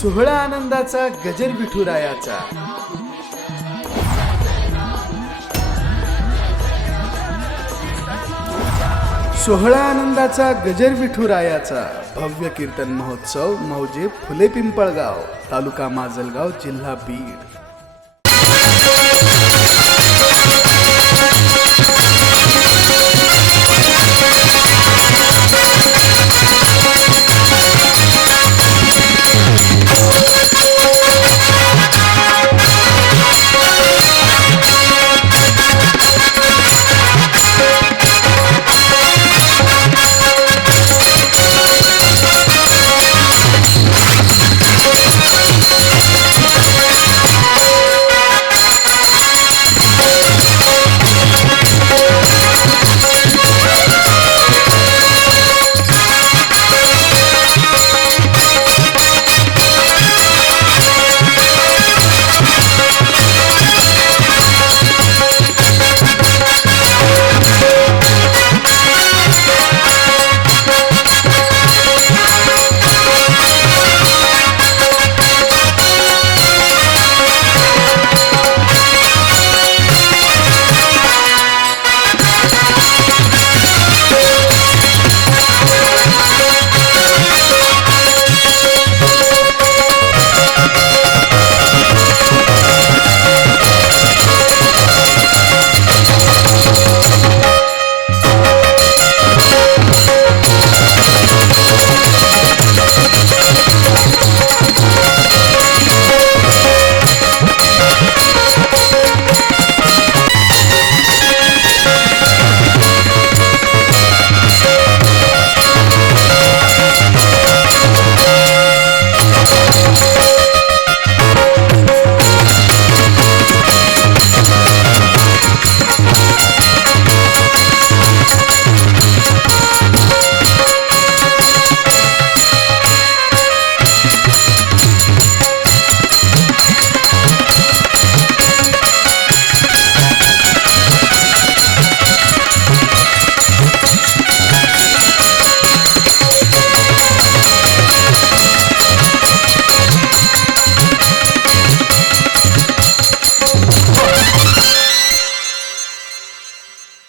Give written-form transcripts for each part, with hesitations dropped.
सोहळा आनंदाचा गजर विठुरायाचा. सोहळा आनंदाचा गजर विठुरायाचा भव्य कीर्तन महोत्सव मौजे फुले पिंपळगाव, तालुका माजलगाव, जिल्हा बीड.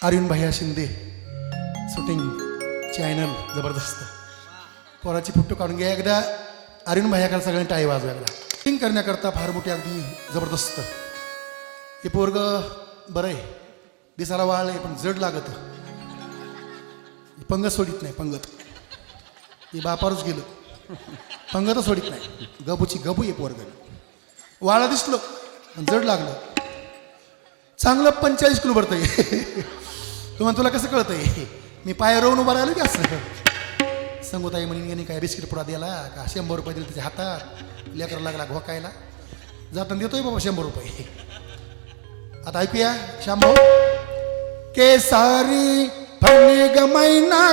अरुण भैया शिंदे शूटिंग चॅनल जबरदस्त. पोराची फोटो काढून घ्या एकदा. अरुण भैयाकडे सगळ्यांनी टाळी वाजवायला. शूटिंग करण्याकरता फार मोठी अगदी जबरदस्त. हे पोरग बरं आहे, दिसाला वाळ आहे पण जड लागत. पंगत सोडित नाही. पंगत हे बापारच गेलं. पंगतच सोडित नाही. गबूची गबू आहे पोरग. वाळा दिसलं पण जड लागलं. चांगलं 45 किलो भरतं आहे. तुम्हाला तुला कसं कळतंय? मी पाय रोवून उभा राहिलो की असं. संगोताई म्हणून काय बिस्किट पुडा दिला का 100 रुपये दिले त्याच्या हातात. लेकर लागला घोकायला. जाताना देतोय बाबा 100 रुपये. आता ऐकूया श्यामभाऊ. केसारी फणी गमैना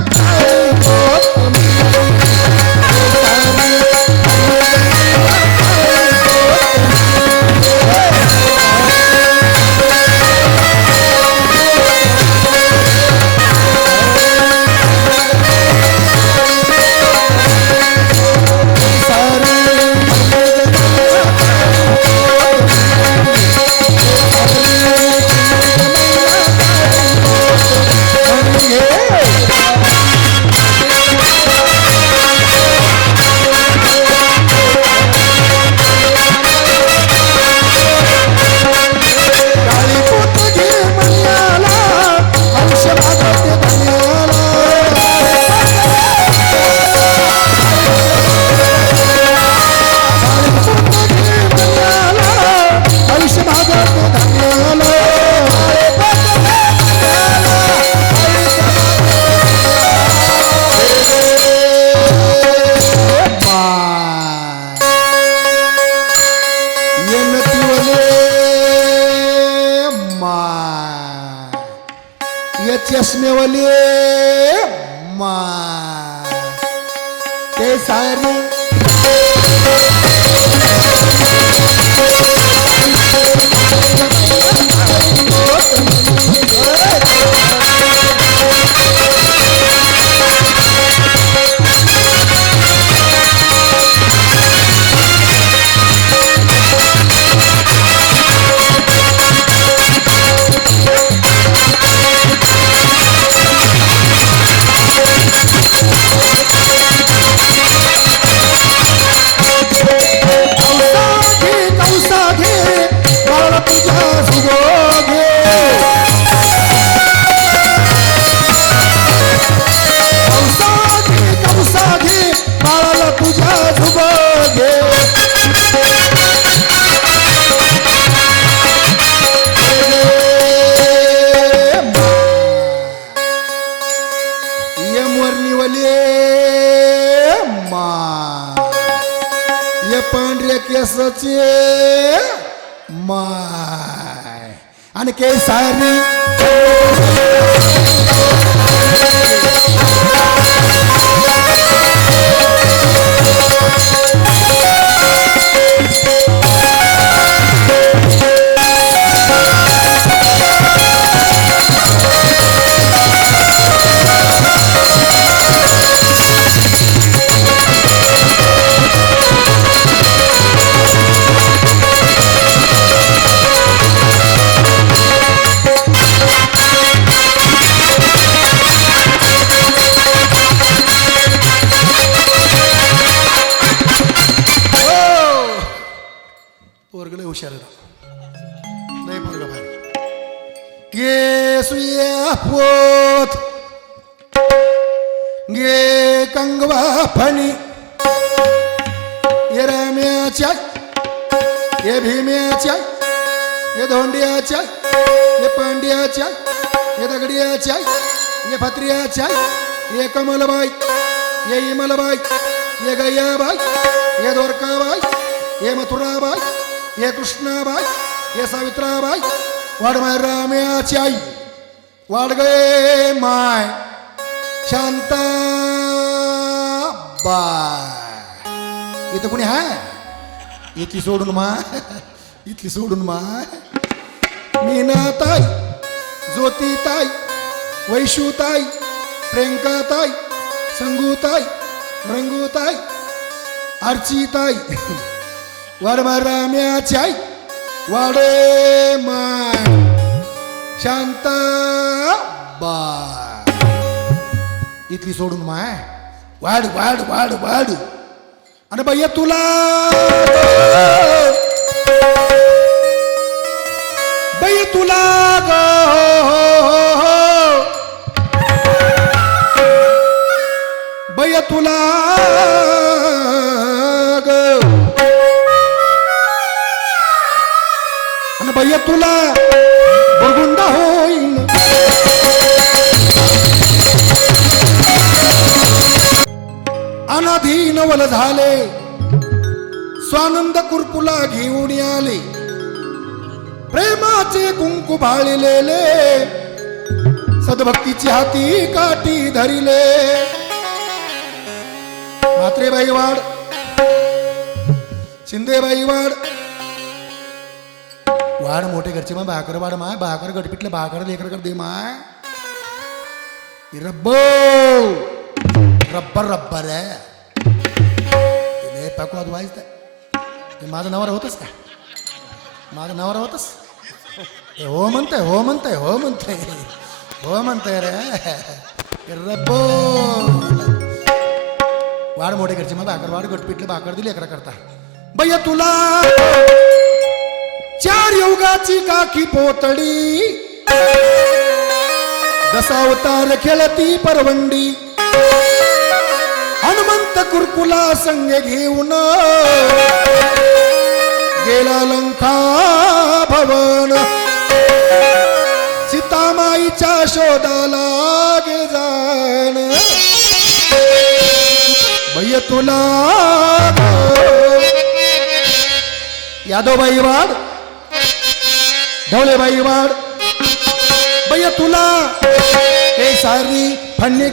चष्मेवाली ते सारी ये पांढऱ्या केसाचे माय आणि केसारी पोरगले हुशार लय पोरग भारी ये सुया पोत ये कंगवा फणी ये राम्याच्या ये भीम्याच्या ये धोंड्याच्या ये पांड्याच्या ये दगडियाच्या ये फत्रियाच्या ये कमलबाई ये इमलबाई ये गैयाबाई ये द्वारकाबाई ये मथुराबाई ये कृष्णाबाई ये सावित्राबाई वाड माय राम्याची आई वाड गे माय शांता बाय इथं कोणी हाय इथली सोडून माय इथली सोडून माय मीनाताई ज्योतिताई वैशूताई प्रियंकाताई संगूताई रंगूताई अर्चिताई वाड माय राम्याची आई वाडे माय शांता बाय इथली सोडून माय वाड वाड वाड वाड आणि बाई तुला बाई तुला ग बाई तुला बाई तुला बघुंदा होईल अनाधीन वल झाले स्वानंद कुरकुला घेऊन आले प्रेमाचे कुंकू भाळलेले सद्भक्तीची हाती काठी धरिले म्हात्रेबाई वाड शिंदेबाई वाड वाड मोठे घरचे माय भाकर वाड माय भाकर गटपिटले भाकर लेकर कर दे माय रब्बो रब्बर रब्बर आहे तिने पाकवाद वाजत ते माझं नवरा होतच का माझं नवरा होतच हो म्हणतंय हो म्हणतंय हो म्हणतंय हो म्हणतंय रे रब्बो वाड मोठे घरचे माय भाकर वाड गटपिटले भाकर दिली लेकरा करता भैया तुला चार युगाची काकी पोतडी दशावतार खेळती परवंडी हनुमंत कुरकुला संग घेऊन गेला लंका भवन सीतामाईच्या शोधाला गे जाण भैया तुला यादवबाई वाड ढवळेबाई वाड भैया तुला हे सारी फन्नी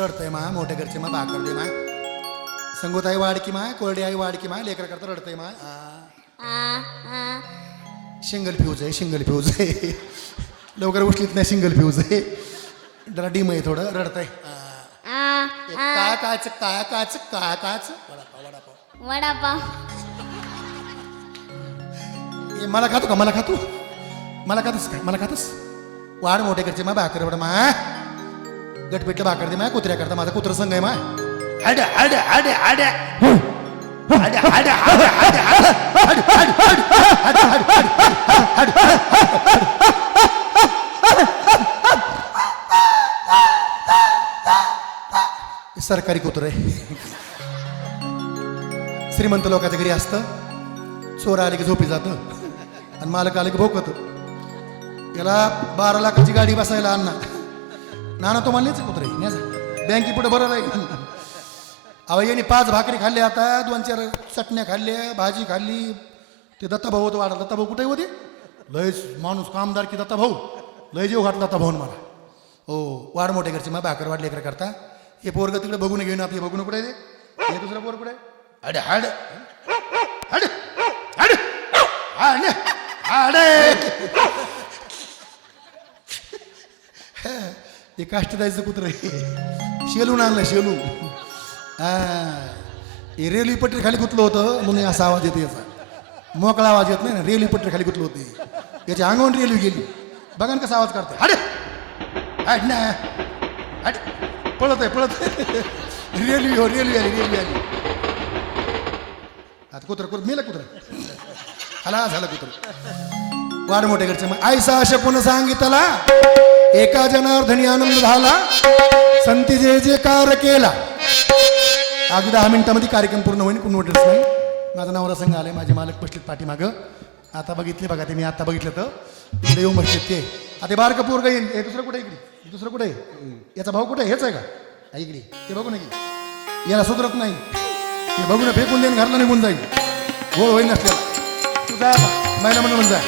रडतय मा मोठ्या घरचे मा भाकर दे माय संगोताई वाडकी माय कोरडी आई वाडकी माय लेकर करता रडतय माय सिंगल फ्यूज आहे सिंगल फ्यूज आहे लवकर उठलीत नाही सिंगल फ्यूज आहे जरा डीम आहे थोडं रडतंय कायचं काय कायचं काय कायचं वडापाव वडापाव वडापाव. ए, मला खातो का मला खातो मला खातोस काय मला खातोस वाढ मोठे करचे मा भाकर वड मा गटपेटलं भाकर दे माय कुत्र्या करता माझा कुत्र संघ आहे माय हाड हाड हाड हाड हाड हाड हाड हाड सरकारी कुत्र आहे श्रीमंत लोकांच्या घरी असतं चोर आले की झोपी जातं आणि मालक आले की भोकत याला 12 लाखाची गाडी बसायला आणणार नाना तो म्हणलेच कुत्रे बँकी पुढे बरं राहील अहो यांनी 5 भाकरी खाल्ल्या आता 2-4 चटण्या खाल्ल्या भाजी खाल्ली ते दत्ताभाऊ होतं वाढा दत्ताभाऊ कुठे होते लय माणूस कामदार की दत्ताभाऊ लय जीव घातला दत्ताभाऊन मला हो वाढ मोठे घरचे मग भाकर वाढले लेकर करता हे पोरग तिकडे बघून घेऊन आपले बघून कुठे हे दुसरं पोर कुठे अडे हाड हाड हाड हाड हाड हे काष्टदायचं कुत्र शेलून आणलं शेलून हा हे रेल्वे पटरी खाली गुतलं होतं म्हणून असा आवाज येतो याचा मोकळा आवाज येत नाही ना रेल्वे पटरी खाली गुतलं होते याच्या अंगावून रेल्वे गेली बघा ना कसा आवाज काढते हाड हाड ना हाड पळत आहे रेल्वे हो रेल्वे आली आता कुत्र मेलं कुत्र हला झालं कुत्र वाढ मोठ्या घरचे मग आयसा अशा कोण सांगितला एका जनार्दनी आनंद झाला संती जे जे कार केला अगदी 10 मिनिटामध्ये कार्यक्रम पूर्ण होईल कोण वाटत नाही माझं नवरा संघ आलाय माझे मालक बसलेत पाठीमागं आता बघितले बघा ते मी आता बघितलं तर इकडे येऊन बसलेत ते आता बारकं पोरग येईल हे दुसरं कुठे इकडे दुसरं कुठे याचा भाऊ कुठे हेच आहे का इकडे ते बघू नये याला सुधरत नाही ते बघून फेकून देईन घरला निघून जाईल गोळ होईल नसलेला तू जा महिला म्हणून जा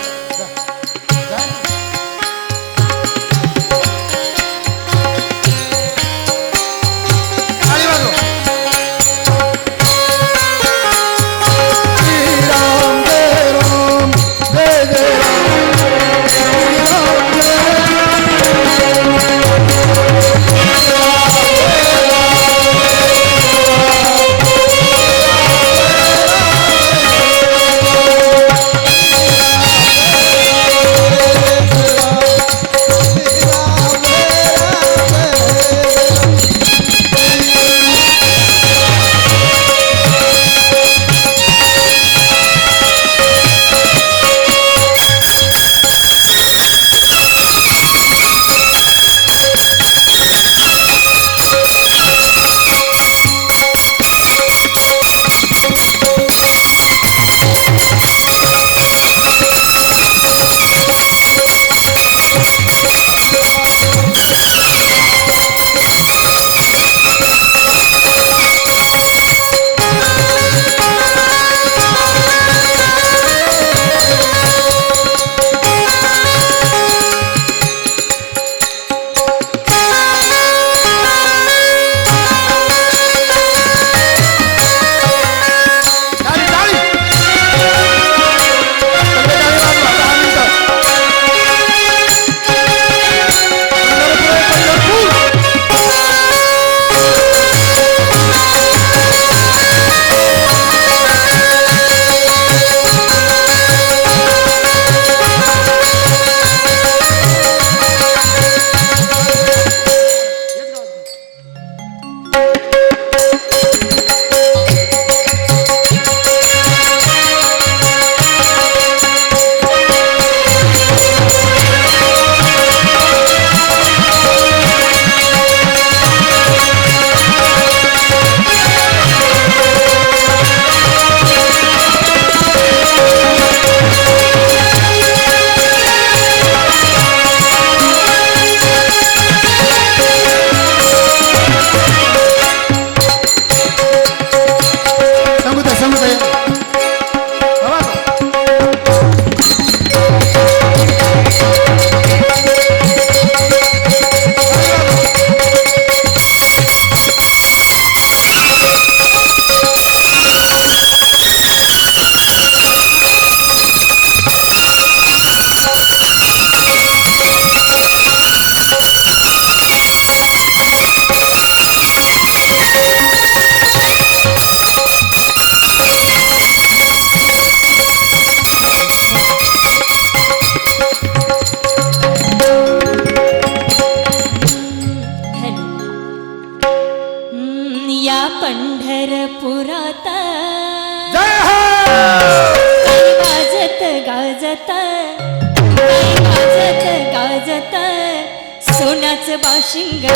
या पंढरपुरात जय हो! काय वाजत गाजत काय वाजत गाजत सोन्याचं बाशिंग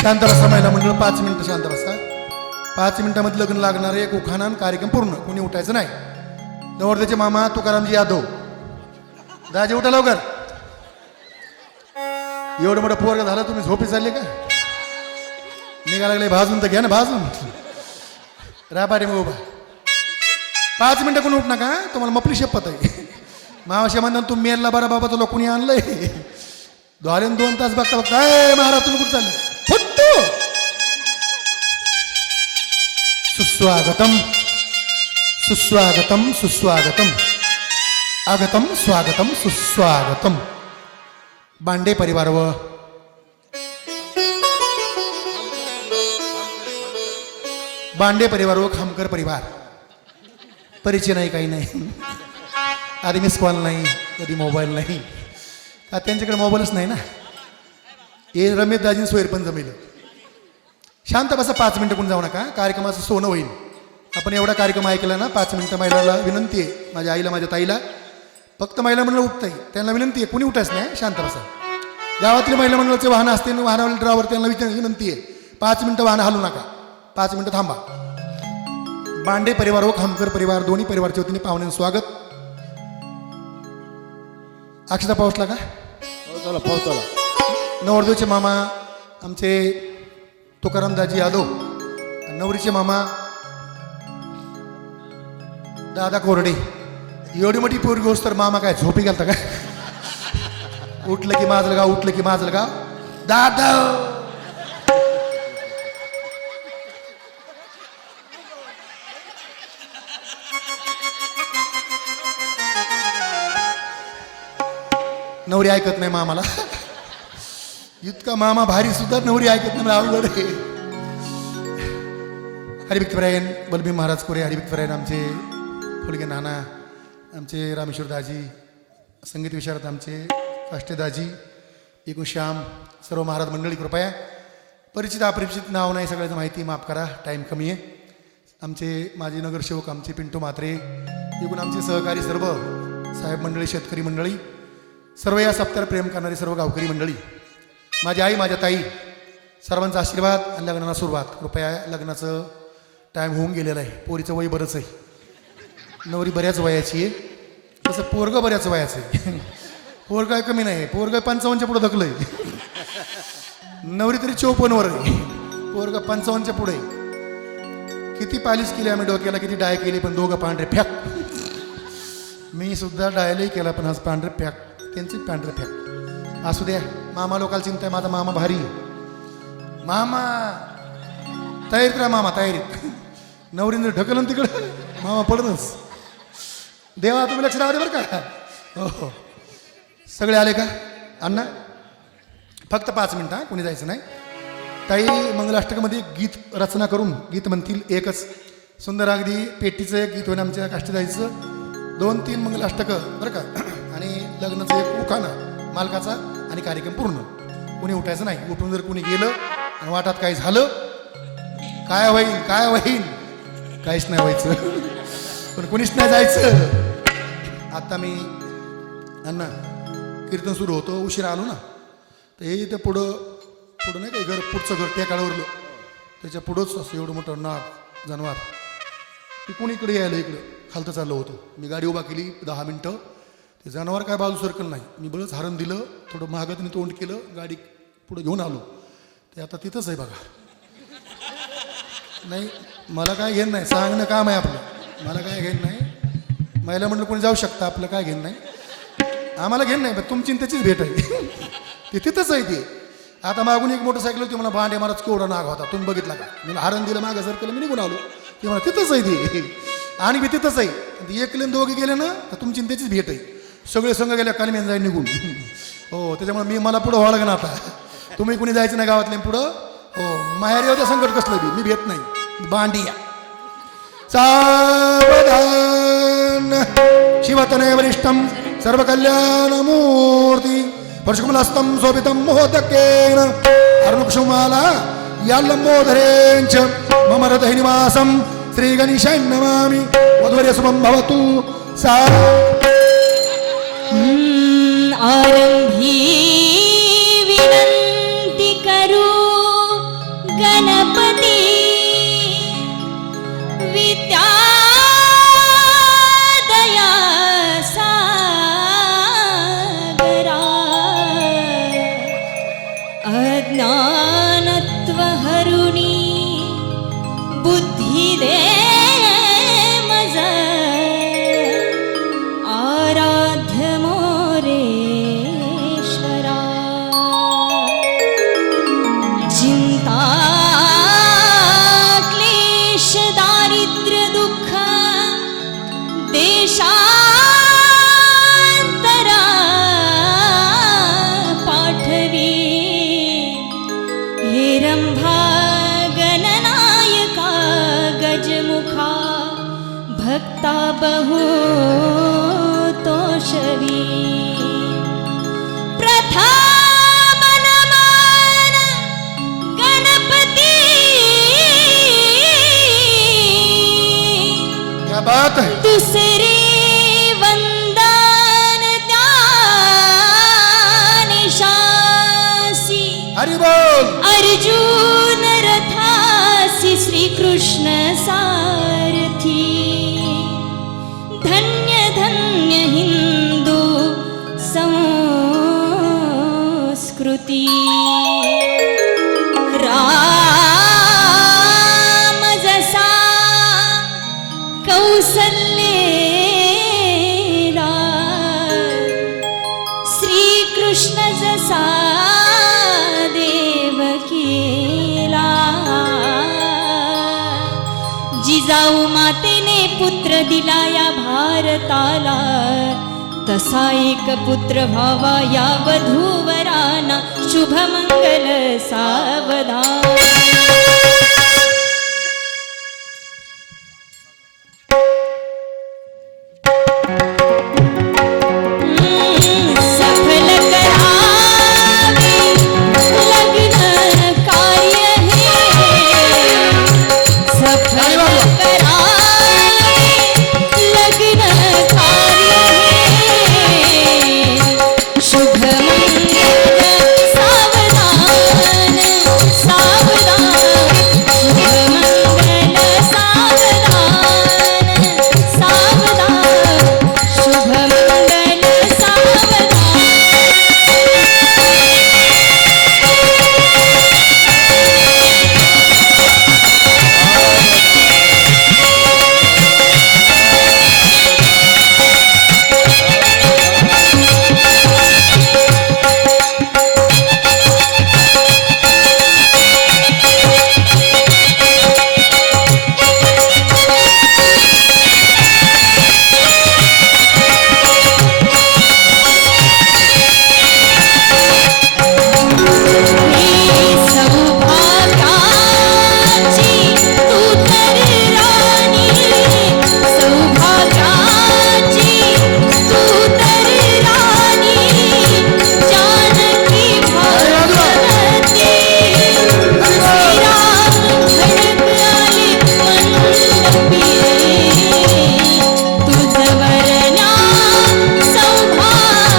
शांत बसा महिला मंडळ 5 मिनिटं शांत बसा 5 मिनिटांमध्ये लग्न लागणार एक उखाणा कार्यक्रम पूर्ण कोणी उठायचं नाही नवरदेवचे मामा तुकारामजी यादव दाजी उठा लवकर एवढं मोठं पोरग झालं तुम्ही झोपी चालले का निघा लागले भाजून तर घ्या ना भाजून राबाडे मग उभा 5 मिनिटं कोणी उठ नका तुम्हाला मपली शपथ आहे मावाशे म्हणतात तू मेलला बरा बाबा तुला कोणी आणलंय द्वारेन 2 तास बघता बघता महाराज तुम्ही कुठं चालले फुट्टू सुस्वागतम सुस्वागतम सुस्वागतम आगतम स्वागतम सुस्वागतम बांडे परिवार व बांडे परिवार व खामकर परिवार परिचय नाही काही नाही आधी मिस कॉल नाही कधी मोबाईल नाही त्यांच्याकडे मोबाईलच नाही ना हे रमेश दाजीन सोयर पण जमेल शांत बसा 5 मिनिटं कोण जाऊ नका कार्यक्रमाचं सोनं होईल आपण एवढा कार्यक्रम ऐकला ना 5 मिनिटं महिलाला विनंती आहे माझ्या आईला माझ्या ताईला फक्त महिला मंडळ उठताय त्यांना विनंती आहे कोणी उठायच नाही शांत बसा गावातले महिला मंडळाचे वाहन असते वाहनावरील ड्रायव्हर त्यांना विनंती आहे 5 मिनिटं वाहन हलू नका 5 मिनिटं थांबा बांडे परिवार व खामकर परिवार दोन्ही परिवारच्या वतीने पाहुण्यांचं स्वागत अक्षता पाऊसला का? पाऊस आला. नवरदेवचे मामा आमचे तुकारामदाजी यादव आणि नवरीचे मामा दादा कोरडे. एवढी मोठी पोरगी होस तर मामा काय झोपी घालता का? उठलं की माझलगाव, उठलं की माझलगाव. दादा नवरी ऐकत नाही मामाला. इतका मामा भारी सुद्धा नवरी ऐकत नाही. अवघड आहे. हरिभक्तपरायण बलभीम महाराज कोरे, हरिभक्तपरायण आमचे फुलगे नाना, आमचे रामेश्वर दाजी, संगीत विशारद आमचे काष्टे दाजी, एकूण श्याम, सर्व महाराज मंडळी कृपया. परिचित अपरिचित नाव नाही, सगळ्याचं माहिती माफ करा, टाईम कमी आहे. आमचे माजी नगरसेवक आमचे पिंटू म्हात्रे, एकूण आमचे सहकारी सर्व साहेब मंडळी, शेतकरी मंडळी, सर्व या सप्त्याला प्रेम करणारी सर्व गावकरी मंडळी, माझी आई, माझ्या ताई, सर्वांचा आशीर्वाद आणि लग्नाला सुरुवात. कृपया लग्नाचं टाईम होऊन गेलेलं आहे. पोरीचं वय बरंच आहे. नवरी बऱ्याच वयाची आहे, तसं पोरगं बऱ्याच वयाचं आहे. पोरगं काय कमी नाही, पोरगं 55च्या पुढं धकलं आहे. नवरी तरी 54वर आहे, पोरगं 55च्या पुढे. किती पालिश केली आम्ही डोक्याला, किती डाय केली, पण दोघं पांढरे फॅक. मी सुद्धा डायलही केला, पण आज पांढरे फॅक, त्यांचे पांढरे फॅक. असू द्या, मामा लोकांना चिंता आहे. माझा मामा भारी. मामा तयारीत राहा, मामा तयारीत. नवरींद्र ढकलन तिकडं, मामा पडतच. देवा तुम्ही लक्ष राहा बरं का. हो हो, सगळे आले का अण्णा? फक्त 5 मिनिटं हां, कोणी जायचं नाही. ताई मंगलाष्टकामध्ये गीत रचना करून गीत म्हणतील. एकच सुंदर अगदी पेटीचं एक गीत होईन आमच्या काष्टीदाईचं. 2-3 मंगलाष्टकं बरं का. आणि लग्नाचं एक उखाणा मालकाचा आणि कार्यक्रम पूर्ण. कोणी उठायचं नाही. उठून जर कोणी गेलं आणि वाटात काही झालं, काय होईल काय होईल, काहीच नाही व्हायचं. पण कोणीच नाही जायचं. आता मी अण्णा कीर्तन सुरू होतो, उशिरा आलो ना, तर हे इथं पुढं नाही काही घर, पुढचं घर टेकाळवरलं, त्याच्या पुढंच असं एवढं मोठं नाग जनावर. ती कोणी इकडे यायला, इकडं खालतं चाललं होतं. मी गाडी उभा केली 10 मिनटं. ते जनावर काय बाजू सर्कल नाही. मी बरंच हारण दिलं, थोडं महागातने तोंड केलं, गाडी पुढं घेऊन आलो. ते आता तिथंच आहे बघा. नाही मला काय घेणं नाही, सांगणं काम आहे आपलं. मला काय घेणं नाही. महिला म्हणलं कोणी जाऊ शकता, आपलं काय घेणं नाही, आम्हाला घेणं नाही. पण तुमची त्याचीच भेट आहे. ते तिथंच आहे. ते आता मागून एक मोटरसायकल होती, मला भांडे महाराज केवढा नाग होता, तुम्ही बघितला का? मी हारण दिलं, मागं सर्कल, मी निघून आलो. ते मला तिथंच आहे ते. आणि मी तिथंच आहे. एकले दोघे गेले ना, तर तुमची त्याचीच भेट आहे. सगळे संघ गेल्या काली मी जाईल निघून. हो, त्याच्यामुळे मला पुढं व्हावं लागेल आता. तुम्ही कुणी जायचं नाही गावातले पुढं. हो, माहेर येऊ द्या, संकट कसलं बी, मी भेट नाही. बांडिया सावधान शिवतनय वरिष्ठम सर्व कल्याणमूर्ती परशुकमलस्तं शोभितं मोदकेन अर्मुक्षुमाला याल्लंबोधरेंच मम हृदय निवासं श्री गणेशाय नमामि. वधूवर्य शुभं भवतु. सा आरंभी विनंती करू गणपती, विद्या दया सागरा, अज्ञानत्व हरुणी बुद्धी दे मज, आराध्य मोरेश्वरा. चिंता क्लेश दारिद्र्य दुःख देशांतरा पाठवी, हे रंभा गणनायका गजमुखा, भक्ता बहु तोषवी. प्रथम नमन गणपती, क्या बात है. दुसरे वंदन ज्ञानेशासी, हरि बोल. अर्जुन रथासी श्रीकृष्ण सारथी. धन्य धन्य हिंदू सं स्तुती राम जसा कौसल्येला श्रीकृष्ण जसा देवकीला जिजाऊ मातेने पुत्र दिला या भारताला तसा एक पुत्र व्हावा या वधूवरांना शुभमंगल सावधान. सफल करावे लग्न कार्य हे सफल करावे लग्न कार्य हे शुभ मंगल सावधान सावधान शुभ मंगल सावधान सावधान शुभ मंगल सावधान. सौभाग्याची तू तर राणी सौभाग्याची तू तर राणी जानकी भाग्यवती श्रीराम खडक आले मंडपी तुझ वरना सौभाग्यवती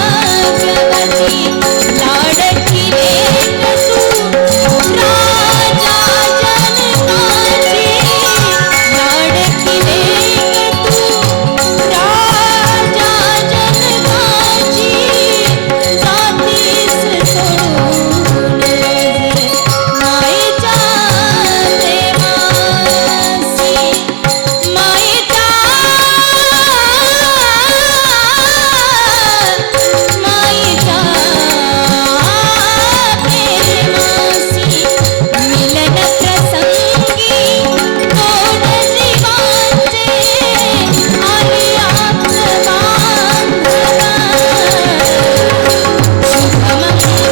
लाडकी लेक तू राजा जनकाची लाडकी लेक तू राजा जनकाची जातीस सोडून मायेच्या प्रेमासी मायेच्या मायेच्या प्रेमासी मिलन प्रसंगी कोण जीवांचे आली आत्मा शुभ मंगल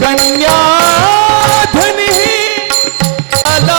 कन्या धनी आला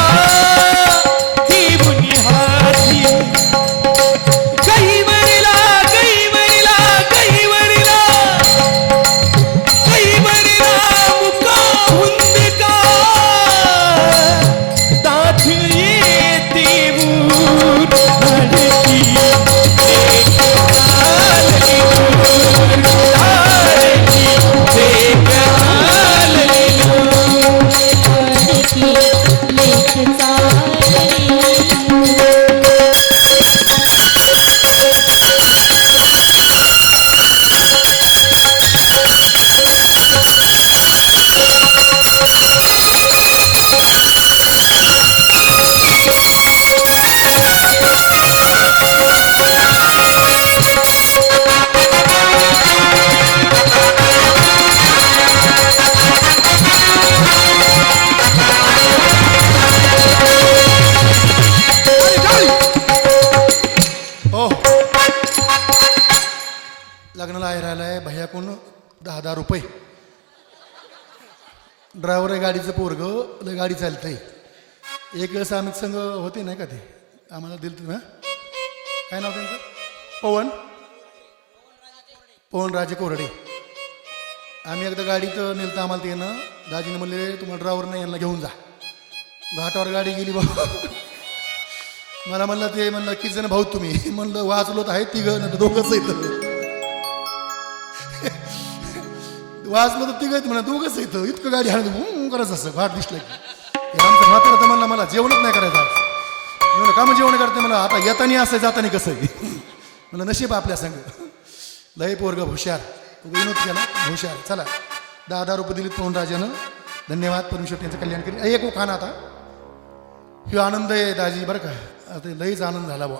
ड्रायव्हर आहे गाडीचं पोरग लय गाडी चालतंय. एक वेळेस आम्ही संघ होते नाही का ते आम्हाला दिलं तुम्ही काय नाव त्यांचं पवन राजे कोरडे. आम्ही एकदा गाडीत नेलं तर आम्हाला ते ना दाजीने म्हणले तुम्हाला ड्रायव्हर नाही यांना घेऊन जा. घाटावर गाडी गेली बाबा. मला म्हणलं ते म्हणलं किती जण भाऊ तुम्ही म्हणलं वाचलो तर आहे तिघं नाही तर दोघंच येतं. वाचलं तर तिघं म्हणा दोघंच येतं. इतकं गाडी हाणून करायचं असं घाट दिसलं की आमचं म्हातारा तर म्हणला मला जेवणच नाही करायचं आज. म्हणलं का मग जेवण करते मला आता येतानी असं जातानी कसं आहे. म्हणलं नशीब आपल्या संग लय पोरग हुशार विनोद केला हुशार. चला 10,000 रुपये दिलीत पवन राजानं. धन्यवाद परमेश्वर त्यांचं कल्याण करेल. एक खाना आता ह्यो आनंद आहे दाजी बरं का. आता लईच आनंद झाला बुवा.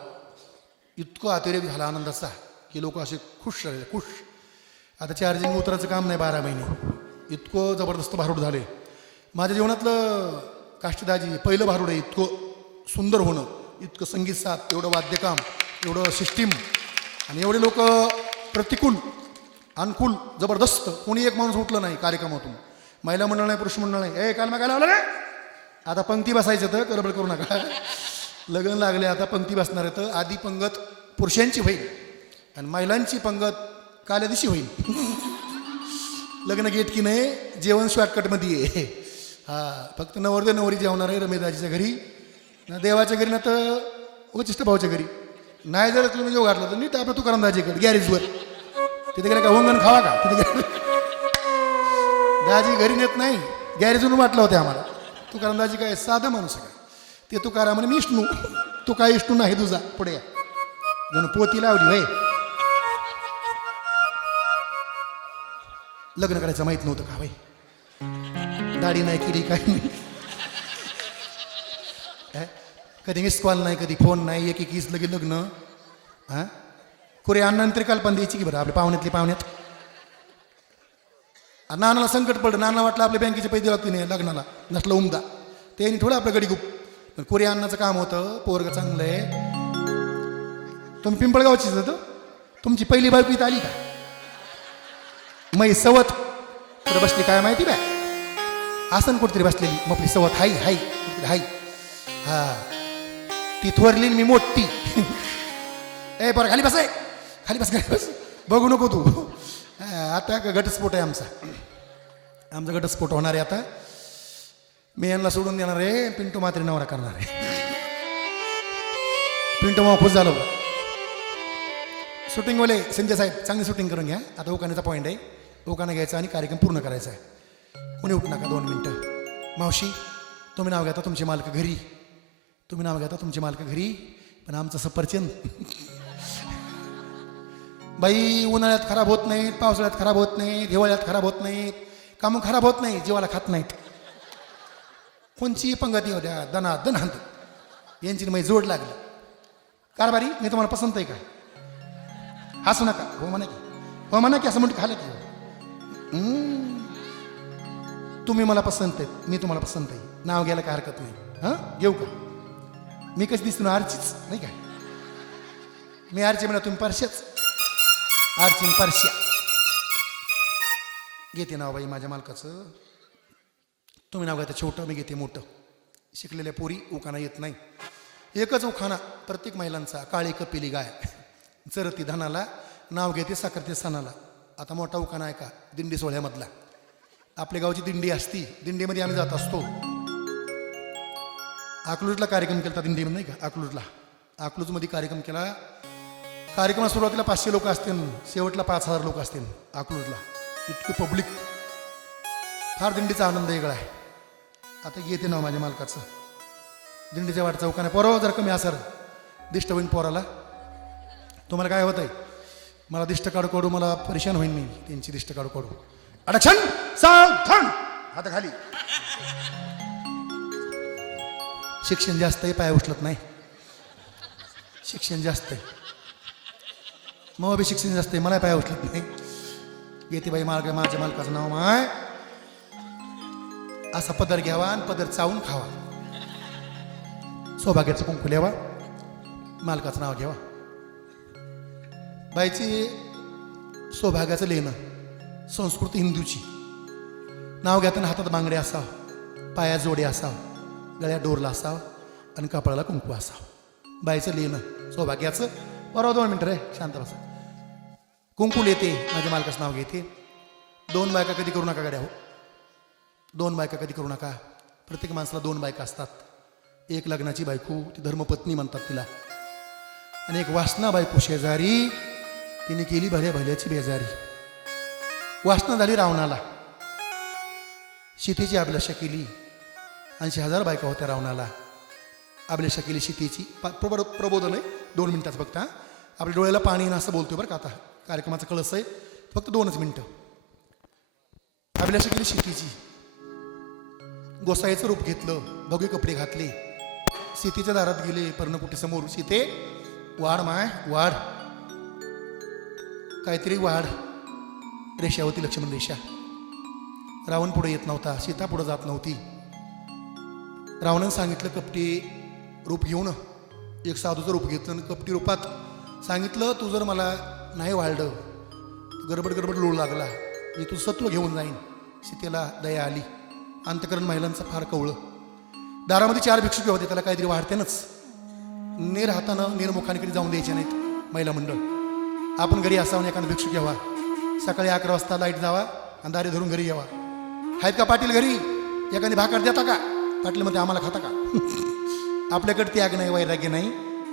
इतकं अतिरेक झाला आनंदाचा की लोक असे खुश राहिले खुश. आता चार्जिंग उतरायचं काम नाही 12 महिने. इतकं जबरदस्त भारूड झाले. माझ्या जीवनातलं काष्टीदाजी पहिलं भारूड आहे. इतकं सुंदर होणं इतकं संगीत साथ एवढं वाद्यकाम एवढं सिस्टीम आणि एवढे लोक प्रतिकूल अनुकूल जबरदस्त. कोणी एक माणूस उठलं नाही कार्यक्रमातून. महिला मंडळ नाही पुरुष मंडळ नाही. ए काल मग काय लावलं रे आता पंक्ती बसायचं तर गडबड करू नका. लग्न लागले आता पंक्ती बसणार आहे तर आधी पंगत पुरुषांची होईल आणि महिलांची पंगत काल्या दिवशी होईल. लग्न गेट की नाही जेवण शॉर्टकटमध्ये आहे. हा फक्त नवरदेव नवरी जेवणार आहे रमेशदाजीच्या घरी ना देवाच्या घरी ना तर वचिष्ठ भाऊच्या घरी. नाही जर तुम्ही जेव घातलं तर नीट आपलं तुकाराम दाजीकडे गॅरेजवर तिथे गेलं का वंगण खावा का तिथे दाजी घरी नेत नाही गॅरेजवरून वाटलं होतं आम्हाला. तुकाराम दाजी काय साधा माणूस आहे ते तुकाराम म्हणे मी इष्णू तू काय इष्णू नाही तुझा पुढे जणू पोती लावली वय. लग्न करायचं माहित नव्हतं का भाई. दाढी नाही केली काय नाही. कधी मिस कॉल नाही कधी फोन नाही. एक एक लगे लग्न. हां कुरे अण्णांतरी कल्पना द्यायची की बरं आपल्या पाहुण्यातली पाहुण्यात. नानाला संकट पडलं. नाना वाटलं आपल्या बँकेचे पैसे लागते नाही लग्नाला नसलं उमदा त्यांनी थोडं आपलं गडी गुप. पण कुरे अण्णाचं काम होतं पोरग चांगलं आहे. तुम्ही पिंपळगावचीच होतं. तुमची पहिली बायको इथं आली का मै सवत कुठे बसली काय माहिती काय आसन कुठतरी बसलेली मग आपली सवत हाई हाई कुठतरी हाई. हा ती थोरली मी मोठी. ए बरं खाली बस आहे खाली बस खाली बस बघू नको तू. आता घटस्फोट आहे आमचा घटस्फोट होणार आहे आता. मी यांना सोडून देणार आहे. पिंटू मात्रे नवरा करणार आहे. पिंटू मावा खुश झालं. शूटिंगवाले संजय साहेब चांगली शूटिंग करून घ्या. आता उकाण्याचा पॉईंट आहे. उकाणं घ्यायचा आणि कार्यक्रम पूर्ण करायचा आहे. कोणी उठ नका 2 मिनटं. मावशी तुम्ही नाव घेता तुमचे मालक घरी. तुम्ही नाव घेता तुमचे मालक घरी पण आमचं सफरचंद बाई उन्हाळ्यात खराब होत नाहीत पावसाळ्यात खराब होत नाहीत हिवाळ्यात खराब होत नाहीत कामं खराब होत नाही जीवाला खात नाहीत. कोणची पंगती होत्या दना दन हाणत यांची माझी जोड लागली. कारभारी मी तुम्हाला पसंत आहे का हसू नका. हो म्हणा की असं म्हणतो खालं की तुम्ही मला पसंत आहेत मी तुम्हाला पसंत आहे. नाव घ्यायला काय हरकत नाही. हां घेऊ का मी कशी दिसतो ना आरचीच नाही काय. मी आरची म्हणा तुम्ही परश्याच आरची परश्या. घेते नाव बाई माझ्या मालकाचं. तुम्ही नाव घ्या छोटं मी घेते मोठं. शिकलेल्या पोरी उखाणा येत नाही. एकच उखाणा प्रत्येक महिलांचा काळी कपिली गाय चरती धनाला नाव घेते साखरते सणाला. आता मोठा उखाणा आहे का दिंडी सोहळ्यामधला. आपल्या गावची दिंडी असती दिंडीमध्ये आम्ही जात असतो. अकलूजला कार्यक्रम केला दिंडीमध्ये नाही का अकलूजला अकलूजमध्ये कार्यक्रम केला. कार्यक्रमात सुरुवातीला 500 लोक असतील शेवटला 5000 लोक असतील अकलूजला. इतकी पब्लिक फार दिंडीचा आनंद वेगळा आहे. आता येते नाव माझ्या मालकाचं. दिंडीच्या वाट चौकाने पोरावं जर कमी असर दिष्ट होईन पोराला. तुम्हाला काय होत आहे मला दिष्ट काढू काढू मला परेशान होईन मी त्यांची दिष्ट काढू काढू. अडक्षण सावधान आता खाली. शिक्षण जास्त आहे पाय उचलत नाही. शिक्षण जास्त आहे मग बी शिक्षण जास्त आहे मला पाय उचलत नाही. येते बाई माझ्या मालकाचं नाव माय. असा पदर घ्यावा आणि पदर चावून खावा. सौभाग्याचं कुंकू ल्यावा मालकाचं नाव घ्यावा. बाईची सौभाग्याचं लेणं संस्कृती हिंदूची नाव घेताना हातात बांगडे असावं, पायात जोडे असावं, गळ्यात डोरला असावं आणि कपाळाला कुंकू असावं. बाईचं लिहिणं सौभाग्याचं. बरोबर 2 मिनिटं रे, शांत बसा. कुंकू लिहिते, माझ्या मालकाचं नाव घेते. 2 बायका कधी करू नका गाड्या हो. 2 बायका कधी करू नका. प्रत्येक माणसाला 2 बायका असतात. एक लग्नाची बायको, ती धर्मपत्नी म्हणतात तिला, आणि एक वासना बायको शेजारी, तिने केली भल्या भल्याची बेजारी. वासना झाली रावणाला, सीतेची अभिलाषा केली. 80,000 बायका होत्या रावणाला. अभिलाषा केली सीतेची. प्रबोधन आहे 2 मिनिटाचं फक्त. हां, आपल्या डोळ्याला पाणी येणं असं बोलतोय बरं का. आता कार्यक्रमाचं कळस आहे, फक्त 2च मिनिटं. अभिलाषा केली सीतेची. गोसाईचं रूप घेतलं, भगवे कपडे घातले, सीतेच्या दारात गेले. पर्णकुटीसमोर, सीते वाढ माय वाढ, काहीतरी वाढ. रेषा होती, लक्ष्मण रेषा. रावण पुढे येत नव्हता, सीता पुढे जात नव्हती. रावणानं सांगितलं कपटी रूप घेऊन, एक साधूचं रूप घेतलं आणि कपटी रूपात सांगितलं, तू जर मला नाही वाढलं, गडबड गडबड लोळ लागला, मी तू सत्व घेऊन जाईन. सीतेला दया आली. अंतकरण महिलांचं फार कवळं. दारामध्ये 4 भिक्षुक होते, त्याला काहीतरी वाढतेनच. नेर हातानं निर्मुखाने कधी जाऊन द्यायचे नाहीत महिला मंडळ. आपण घरी असावं, एखादा भिक्षुक यावा, सकाळी 11 वाजता लाईट जावा आणि दारी धरून घरी यावा. आहेत का पाटील घरी? एखादी भाकर देता का? पाटील म्हणते आम्हाला खाता का? आपल्याकडे त्याग नाही, वैराग्य नाही.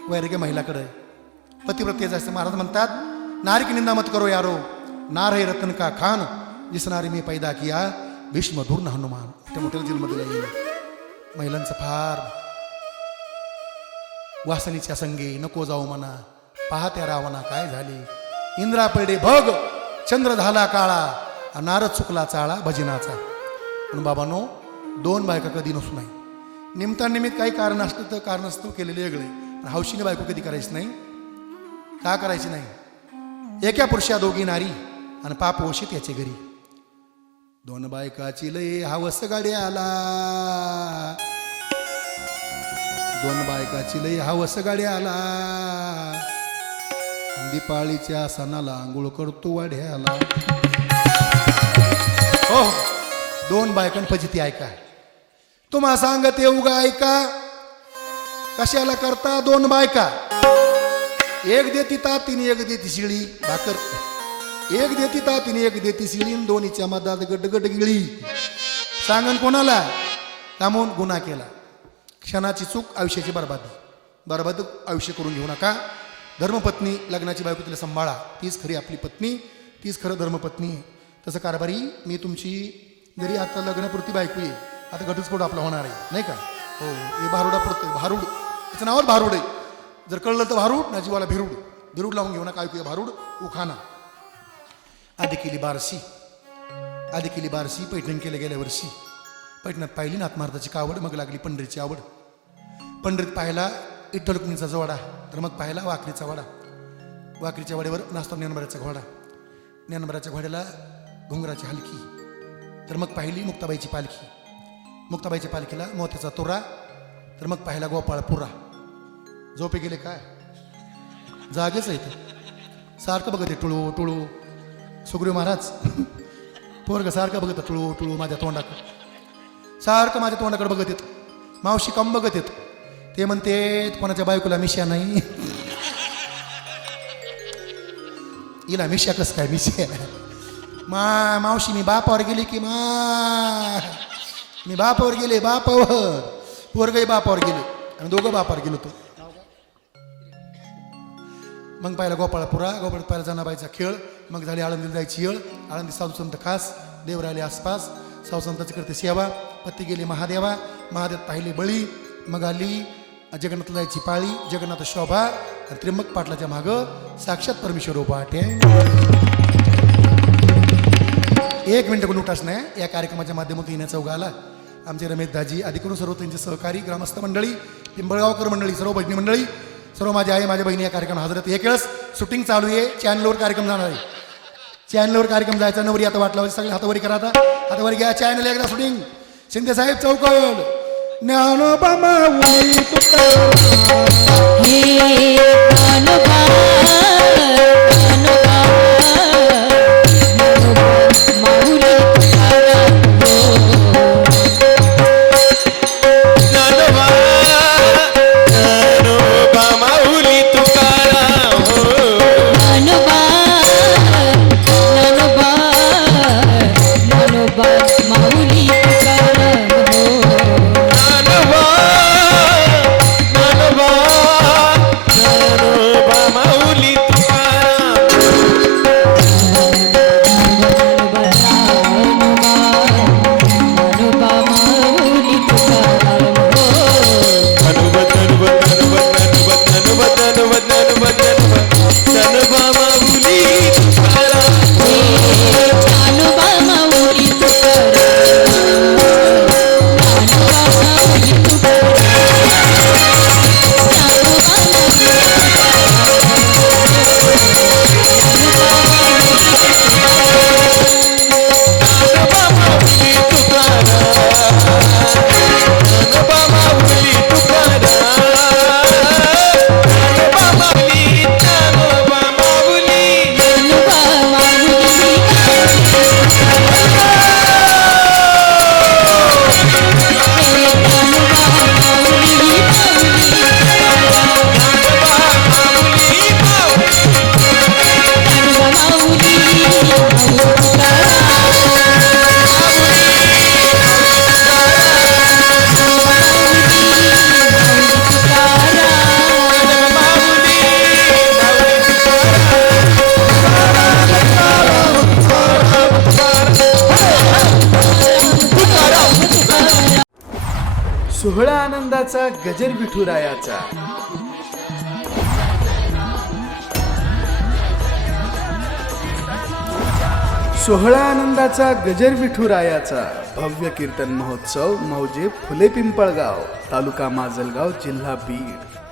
वैराग्य महिलाकडे आहे. पतिव्रतेचं असतं. महाराज म्हणतात, नारी की निंदा मत करो यारो, नार है रतन का खान, जिस नारी मी पैदा किया भीष्म धूर्न हनुमान. मोठ्या मोठ्या जेलमध्ये येईल. महिलांचं फार. वासनीच्या संगे नको जाऊ म्हणा, पाहत्या रावणा काय झाले. इंद्रा पडे भग, चंद्र झाला काळा, नारद चुकला चाळा भजनाचा. म्हणून बाबांनो, 2 बायका कधी नसू नाही. निमित्तानिमित्त काही कारण असतं तर कारणास्तव केलेले वेगळे. पण हौशीने बायको कधी करायची नाही. का करायची नाही? एका पुरुषा 2 नारी आणि पाप वशी त्याचे घरी. 2 बायकाची लय हवस गाड्याला, 2 बायकाची लय हवस गाड्याला, दिपाळीच्या सणाला आंघोळ करतो वाड्याला. हो, 2 बायकां फजिती ऐका. तुम्हा सांगते उगा ऐका. कशाला करता 2 बायका? एक देती तातीने, एक देती शिळी भाकर. एक देती तातीने, एक देती शिळी, दोन्हीच्या मधात गडगड गिळी. सांगन कोणाला? कामून गुन्हा केला. क्षणाची चूक, आयुष्याची बरबादी. बरबाद आयुष्य करून घेऊ नका. धर्मपत्नी, लग्नाची बायको, तिला सांभाळा. तीच खरी आपली पत्नी, तीच खरं धर्मपत्नी. तसं कारभारी मी तुमची जरी आता लग्नापुरती बायको आहे, आता घटस्फोट आपला होणार आहे नाही का? हो, हे भारुडा पडतोय. भारूड, त्याचं नावच भारूड आहे. जर कळलं तर भारूड, नाजीवाला भिरूड. भिरूड लावून घेऊ नका. ऐकूया भारूड उखाना. आधी केली बारशी, आधी केली बारशी, पैठण केलं गेल्या वर्षी. पैठणात पाहिली नाथमार्ताची कावड, मग लागली पंढरीची आवड. पंढरीत पाहिला विठ्ठल रुक्मिणीचा जोडा, तर मग पाहिला वाकरीचा वाडा. वाकरीच्या वाड्यावर नाचतो ज्ञानोबाचा घोडा. ज्ञानोबाच्या घोड्याला घुंगराची हलकी. तर मग पाहिली मुक्ताबाईची पालखी. मुक्ताबाईच्या पालखीला मोत्याचा तोरा. तर मग पाहिला गोपाळ पुरा. झोपे गेले काय? जागेच आहे ते. सारखं बघत आहे टुळू टुळू. सुग्रीव महाराज पोरग सारखं बघत टुळू टुळू माझ्या तोंडाकडे. सारखं माझ्या तोंडाकडे बघत येत. मावशी कम बघत येत. ते म्हणते कोणाच्या बायकोला मिशा नाही. हिला मिशा कस काय? मिशा मावशी मी बापावर गेली की मी बापावर गेले. बापावर पोरगही बापावर गेले. आणि दोघं बापावर गेलो तो. मग पाहिला गोपाळपुरा. गोपाळ पाहिला जनाबाईचा खेळ. मग झाली आळंदीला जायची येळ. आळंदी साधू संत खास. देव राहिले आसपास. साधू संतांची करते सेवा. पती गेले महादेवा. महादेव पाहिले बळी. मग आली जगन्नाथला जायची पाळी. जगन्नाथ शोभा. आणि त्र्यंबक पाटलाच्या मागं साक्षात परमेश्वर उभा आहे. 1 मिनिट कोण उठास नाही. या कार्यक्रमाच्या माध्यमातून येण्याचा उगा आला. आमचे रमेश दाजी, अधिकरून सर्व त्यांचे सहकारी, ग्रामस्थ मंडळी, पिंपळगावकर मंडळी, सर्व भजनी मंडळी, सर्व माझे आई माझ्या बहिणी या कार्यक्रम हजर आहेत. एक वेळेस शूटिंग चालू आहे. चॅनलवर कार्यक्रम जाणार आहे. चॅनलवर कार्यक्रम जायचा. नवरी आता वाट लावायची. सगळे हातावरी करा. आता हातावरी घ्या. चॅनल एकदा शूटिंग. शिंदे साहेब चौकड. ज्ञानोबा माऊली तुकाराम. हे ज्ञानोबा, ज्ञानोबा, ज्ञानोबा माऊली तुकाराम. सोहळा आनंदाचा गजर विठुरायाचा सोहळा आनंदाचा गजर विठुरायाचा भव्य कीर्तन महोत्सव मौजे फुले पिंपळगाव तालुका माजलगाव जिल्हा बीड।